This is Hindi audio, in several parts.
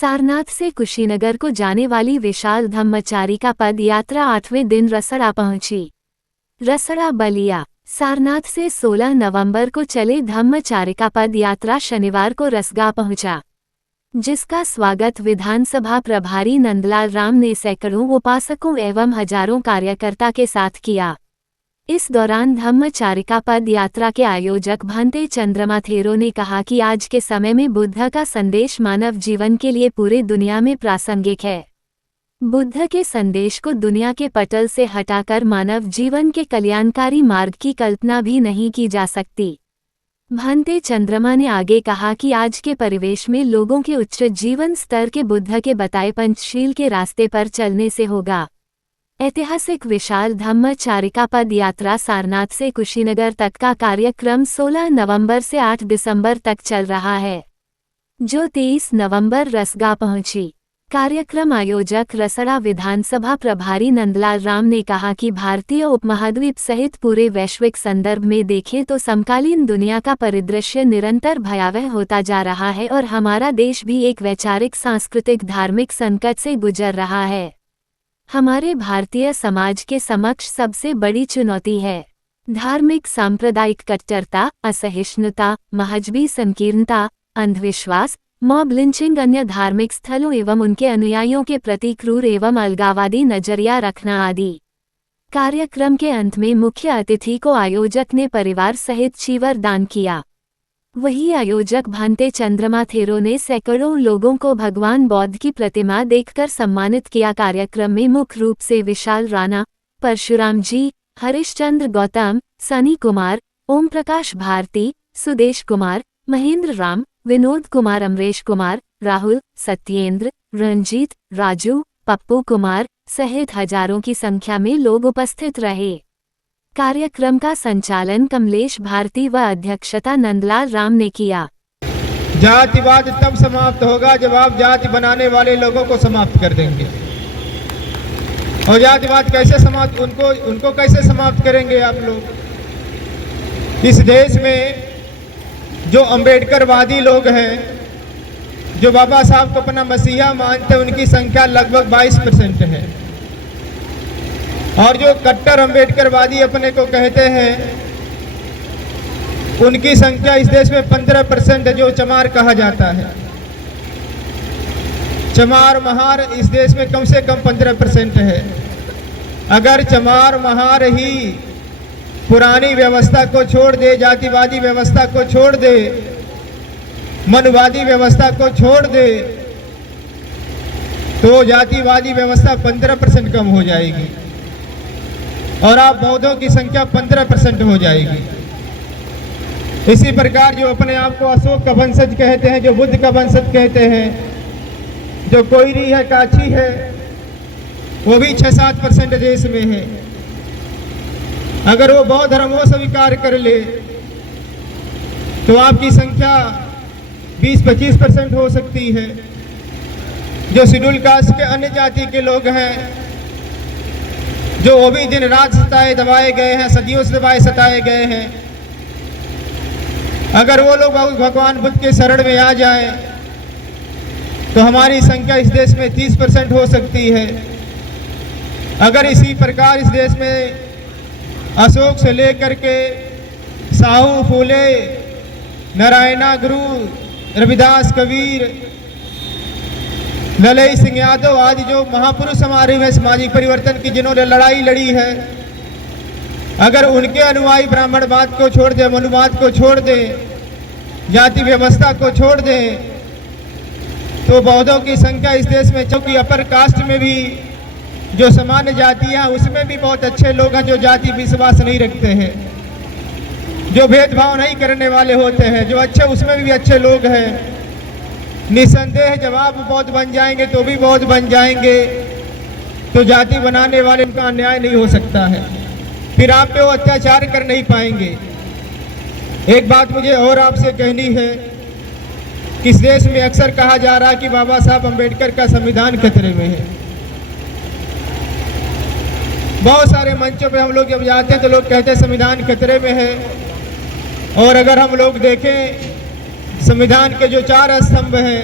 सारनाथ से कुशीनगर को जाने वाली विशाल धम्मचारिका पद यात्रा 8वें दिन रसड़ा पहुंची। रसड़ा बलिया। सारनाथ से 16 नवंबर को चले धम्मचारिका पद यात्रा शनिवार को रसगा पहुंचा, जिसका स्वागत विधानसभा प्रभारी नंदलाल राम ने सैकड़ों उपासकों एवं हजारों कार्यकर्ता के साथ किया। इस दौरान धम्मचारिका पद यात्रा के आयोजक भंते चंद्रमा थेरो ने कहा कि आज के समय में बुद्ध का संदेश मानव जीवन के लिए पूरे दुनिया में प्रासंगिक है। बुद्ध के संदेश को दुनिया के पटल से हटाकर मानव जीवन के कल्याणकारी मार्ग की कल्पना भी नहीं की जा सकती। भंते चंद्रमा ने आगे कहा कि आज के परिवेश में लोगों के उच्च जीवन स्तर के बुद्ध के बताए पंचशील के रास्ते पर चलने से होगा। ऐतिहासिक विशाल धम्मचारिका पद यात्रा सारनाथ से कुशीनगर तक का कार्यक्रम 16 नवंबर से 8 दिसंबर तक चल रहा है, जो 23 नवंबर रसगा पहुंची। कार्यक्रम आयोजक रसड़ा विधानसभा प्रभारी नंदलाल राम ने कहा कि भारतीय उपमहाद्वीप सहित पूरे वैश्विक संदर्भ में देखें तो समकालीन दुनिया का परिदृश्य निरंतर भयावह होता जा रहा है और हमारा देश भी एक वैचारिक सांस्कृतिक धार्मिक संकट से गुजर रहा है। हमारे भारतीय समाज के समक्ष सबसे बड़ी चुनौती है धार्मिक सांप्रदायिक कट्टरता, असहिष्णुता, महजबी संकीर्णता, अंधविश्वास, मॉब लिंचिंग, अन्य धार्मिक स्थलों एवं उनके अनुयायियों के प्रति क्रूर एवं अलगाववादी नजरिया रखना आदि। कार्यक्रम के अंत में मुख्य अतिथि को आयोजक ने परिवार सहित चीवर दान किया। वही आयोजक भंते चंद्रमा थेरो ने सैकड़ों लोगों को भगवान बौद्ध की प्रतिमा देखकर सम्मानित किया। कार्यक्रम में मुख्य रूप से विशाल राणा, परशुराम जी, हरिश्चंद्र गौतम, सनी कुमार, ओम प्रकाश भारती, सुदेश कुमार, महेंद्र राम, विनोद कुमार, अमरेश कुमार, राहुल, सत्येंद्र, रंजीत, राजू, पप्पू कुमार सहित हजारों की संख्या में लोग उपस्थित रहे। कार्यक्रम का संचालन कमलेश भारती व अध्यक्षता नंदलाल राम ने किया। जातिवाद तब समाप्त होगा जब आप जाति बनाने वाले लोगों को समाप्त कर देंगे। और जातिवाद कैसे समाप्त, उनको कैसे समाप्त करेंगे आप लोग? इस देश में जो अंबेडकरवादी लोग हैं, जो बाबा साहब को अपना मसीहा मानते हैं, उनकी संख्या लगभग 22% है। और जो कट्टर अंबेडकरवादी अपने को कहते हैं, उनकी संख्या इस देश में 15% है, जो चमार कहा जाता है। चमार महार इस देश में कम से कम 15% है। अगर चमार महार ही पुरानी व्यवस्था को छोड़ दे, जातिवादी व्यवस्था को छोड़ दे, मनवादी व्यवस्था को छोड़ दे, तो जातिवादी व्यवस्था 15% कम हो जाएगी और आप बौद्धों की संख्या 15% हो जाएगी। इसी प्रकार जो अपने आप को अशोक का वंशज कहते हैं, जो बुद्ध का वंशज कहते हैं, जो कोयरी है, काची है, वो भी 6-7% देश में है। अगर वो बौद्ध धर्म वो स्वीकार कर ले तो आपकी संख्या 20-25% हो सकती है। जो शेड्यूल कास्ट के अन्य जाति के लोग हैं, जो वो भी दिन रात सताए दबाए गए हैं, सदियों से दबाए सताए गए हैं, अगर वो लोग भगवान बुद्ध के शरण में आ जाएं तो हमारी संख्या इस देश में 30% हो सकती है। अगर इसी प्रकार इस देश में अशोक से लेकर के साहू, फूले, नारायणा गुरु, रविदास, कबीर, ललई सिंह यादव आदि जो महापुरुष हमारे हैं सामाजिक परिवर्तन की, जिन्होंने लड़ाई लड़ी है, अगर उनके अनुयायी ब्राह्मणवाद को छोड़ दें, मनुवाद को छोड़ दें, जाति व्यवस्था को छोड़ दें, तो बौद्धों की संख्या इस देश में, चूंकि अपर कास्ट में भी जो सामान्य जातियां उसमें भी बहुत अच्छे लोग हैं, जो जाति विश्वास नहीं रखते हैं, जो भेदभाव नहीं करने वाले होते हैं, जो अच्छे उसमें भी अच्छे लोग हैं। निसंदेह जब आप बौद्ध बन जाएंगे तो भी बौद्ध बन जाएंगे, तो जाति बनाने वाले उनका अन्याय नहीं हो सकता है, फिर आप पे वो अत्याचार कर नहीं पाएंगे। एक बात मुझे और आपसे कहनी है कि इस देश में अक्सर कहा जा रहा है कि बाबा साहब अम्बेडकर का संविधान खतरे में है। बहुत सारे मंचों पे हम लोग जब जाते हैं तो लोग कहते हैं संविधान खतरे में है, और अगर हम लोग देखें संविधान के जो 4 स्तंभ हैं,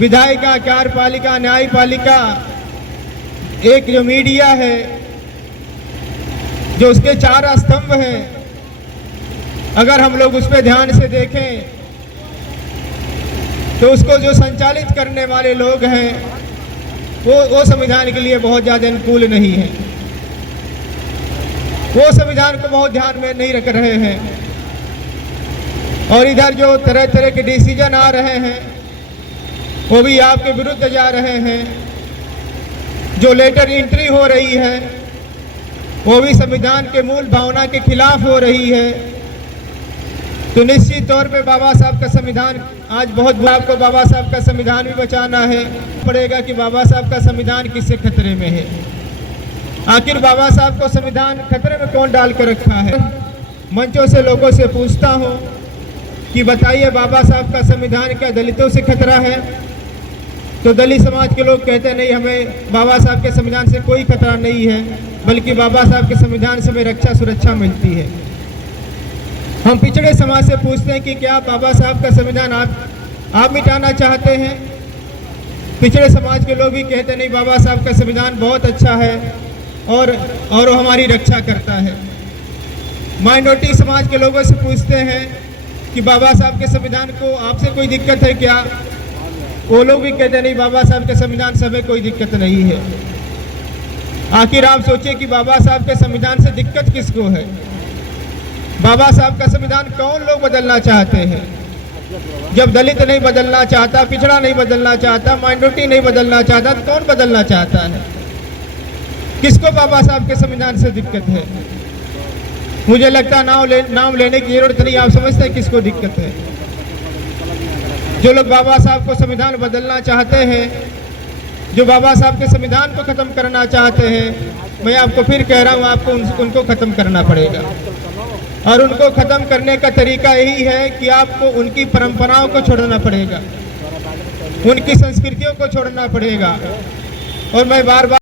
विधायिका, कार्यपालिका, न्यायपालिका, एक जो मीडिया है, जो उसके चार स्तंभ हैं, अगर हम लोग उस पर ध्यान से देखें तो उसको जो संचालित करने वाले लोग हैं वो संविधान के लिए बहुत ज़्यादा अनुकूल नहीं है। वो संविधान को बहुत ध्यान में नहीं रख रहे हैं और इधर जो तरह तरह के डिसीजन आ रहे हैं वो भी आपके विरुद्ध जा रहे हैं। जो लेटर एंट्री हो रही है वो भी संविधान के मूल भावना के खिलाफ हो रही है। तो निश्चित तौर पे बाबा साहब का संविधान आज बहुत आपको बाबा साहब का संविधान भी बचाना है पड़ेगा कि बाबा साहब का संविधान किससे खतरे में है। आखिर बाबा साहब को संविधान खतरे में कौन डाल कर रखा है। मंचों से लोगों से पूछता हूँ कि बताइए बाबा साहब का संविधान क्या दलितों से खतरा है? तो दलित समाज के लोग कहते नहीं, हमें बाबा साहब के संविधान से कोई खतरा नहीं है, बल्कि बाबा साहब के संविधान से हमें रक्षा सुरक्षा मिलती है। हम पिछड़े समाज से पूछते हैं कि क्या बाबा साहब का संविधान आप मिटाना चाहते हैं? पिछड़े समाज के लोग भी कहते नहीं, बाबा साहब का संविधान बहुत अच्छा है और वो हमारी रक्षा करता है। माइनॉरिटी समाज के लोगों से पूछते हैं कि बाबा साहब के संविधान को आपसे कोई दिक्कत है क्या? वो लोग भी कहते नहीं, बाबा साहब के संविधान से हमें कोई दिक्कत नहीं है। आखिर आप सोचिए कि बाबा साहब के संविधान से दिक्कत किसको है? बाबा साहब का संविधान कौन लोग बदलना चाहते हैं? जब दलित नहीं बदलना चाहता, पिछड़ा नहीं बदलना चाहता, माइनॉरिटी नहीं बदलना चाहता, तो कौन बदलना चाहता है? किसको बाबा साहब के संविधान से दिक्कत है? मुझे लगता है नाम लेने की जरूरत नहीं, आप समझते हैं किसको दिक्कत है। जो लोग बाबा साहब को संविधान बदलना चाहते हैं, जो बाबा साहब के संविधान को खत्म करना चाहते हैं, मैं आपको फिर कह रहा हूँ, आपको उनको खत्म करना पड़ेगा। और उनको खत्म करने का तरीका यही है कि आपको उनकी परंपराओं को छोड़ना पड़ेगा, उनकी संस्कृतियों को छोड़ना पड़ेगा। और मैं बार बार